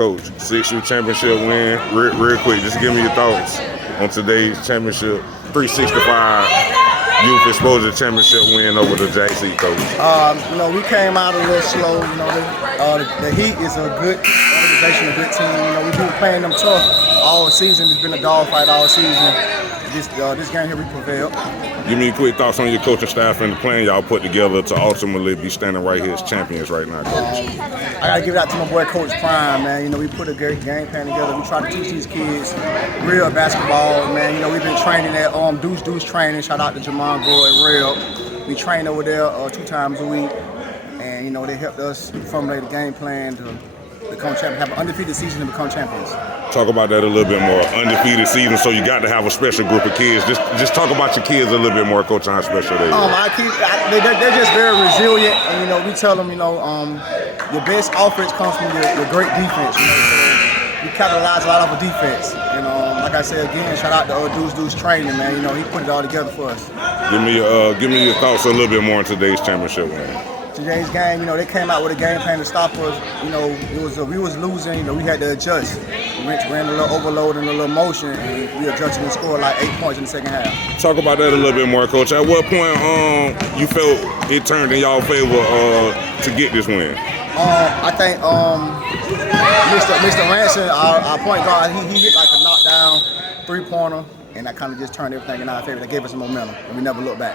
Coach, 6U championship win. Real quick, just give me your thoughts on today's championship 365 Youth Exposure Championship win over the Jax Heat, Coach. We came out a little slow. The Heat is a good organization, a good team. We've been playing them tough all season. It's been a dogfight all season. This game here we prevailed. Give me quick thoughts on your coaching staff and the plan y'all put together to ultimately be standing right here as champions right now, Coach. I gotta give it out to my boy Coach Prime, man. We put a great game plan together. We try to teach these kids real basketball, man. We've been training at Deuce training. Shout out to Jamon Boy and Real. We train over there 2 times a week, and they helped us formulate a game plan to become champions, have an undefeated season and become champions. Talk about that a little bit more. Undefeated season, so you got to have a special group of kids. Just talk about your kids a little bit more, Coach, how special they are. They're just very resilient, and we tell them, your best offense comes from your great defense. We capitalize a lot off of defense. Like I said again, shout out to Deuce training, man. He put it all together for us. Give me your thoughts a little bit more on today's championship win. Today's game, they came out with a game plan to stop us. We was losing. We had to adjust. We ran a little overload and a little motion, and we adjusted and scored like 8 points in the second half. Talk about that a little bit more, Coach. At what point you felt it turned in y'all favor to get this win? I think Mr. Ranson, our point guard, he hit like a knockdown 3-pointer. And that kind of just turned everything in our favor. That gave us some momentum, and we never looked back.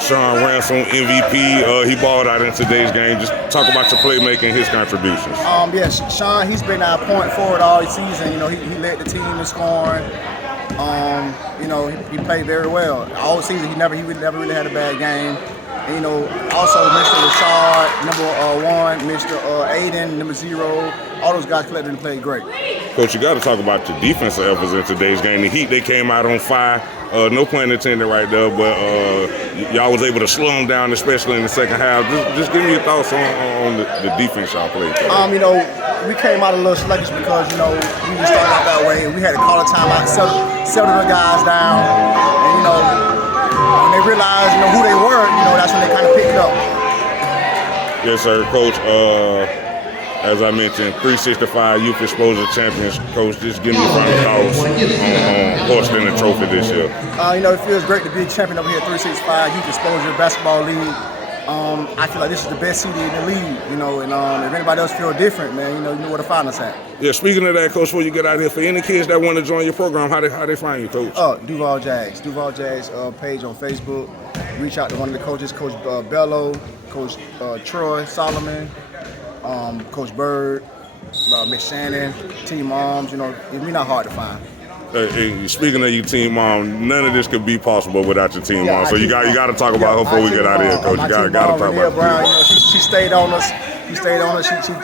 Sean Ransom, MVP, he balled out in today's game. Just talk about your playmaking, his contributions. Yes, Sean, he's been our point forward all season. He led the team in scoring. He played very well all season. He never really had a bad game. And, also Mr. Rashard, number 1, Mr. Aiden, number 0. All those guys collectively played great. Coach, you got to talk about your defensive efforts in today's game. The Heat, they came out on fire. No pun intended right there, but y'all was able to slow them down, especially in the second half. Just give me your thoughts on the defense y'all played. We came out a little sluggish because, we just started out that way. We had to call a timeout, settle the guys down, and, when they realized, who they were, that's when they kind of picked it up. Yes, sir, Coach. As I mentioned, 365 Youth Exposure Champions. Coach, just give me your final thoughts on hosting the trophy this year. It feels great to be a champion over here at 365 Youth Exposure Basketball League. I feel like this is the best city in the league, and if anybody else feel different, man, you know where to find us at. Yeah, speaking of that, Coach, before you get out of here, for any kids that want to join your program, how they find you, Coach? Duval Jags page on Facebook. Reach out to one of the coaches, Coach Bello, Coach Troy Solomon, Coach Bird, Miss Shannon, Team Moms. We're not hard to find. Hey, speaking of your team mom, none of this could be possible without your team mom. So you got to talk about her before we get out of here, Coach. You got to talk about Brown, she stayed on us.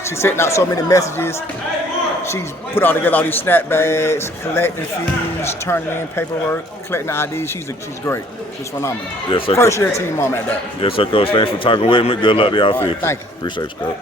She sent out so many messages. She's put all together all these snap bags, collecting fees, turning in paperwork, collecting IDs. She's great. She's phenomenal. Yes, sir. First year team mom at that. Yes, sir, Coach. Thanks for talking with me. Good luck to y'all. Thank you. Appreciate you, Coach.